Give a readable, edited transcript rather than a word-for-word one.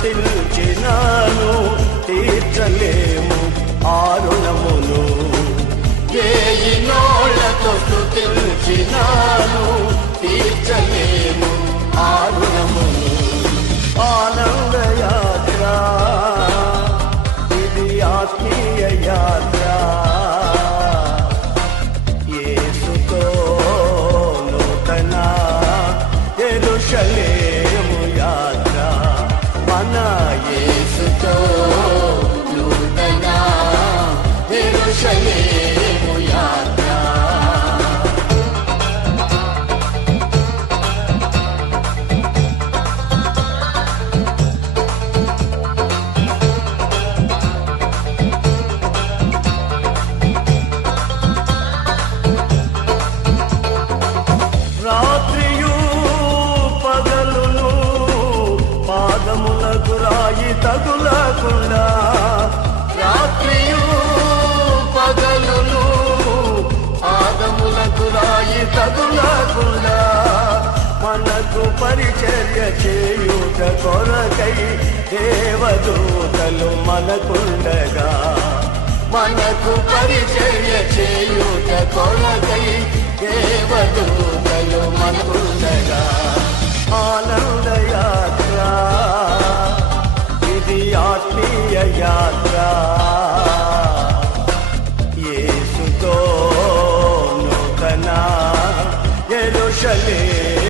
స్తుతించినాను తీర్చలేము ఆ రుణమును. వేయి నోళ్లతో స్తుతించినాను తీర్చలేము ఆ రుణమును. ఆనంద యాత్ర ఇది ఆత్మీయ యాత్ర, యేసుతో నూతన యెరూషలేము యాత్ర. మన యేసుతో నూతన యెరూషలేము యాత్ర. రాత్రియు పగలును పాదములకు రాయి తగులకుండా, రాత్రియు పగలును పాదములకు రాయి తగులకుండా, మనకు పరిచర్య చేయుట కొరకై దేవదూతలు మనకుండగా, మనకు పరిచర్య చేయుట కొరకై దేవదూతలు మనకు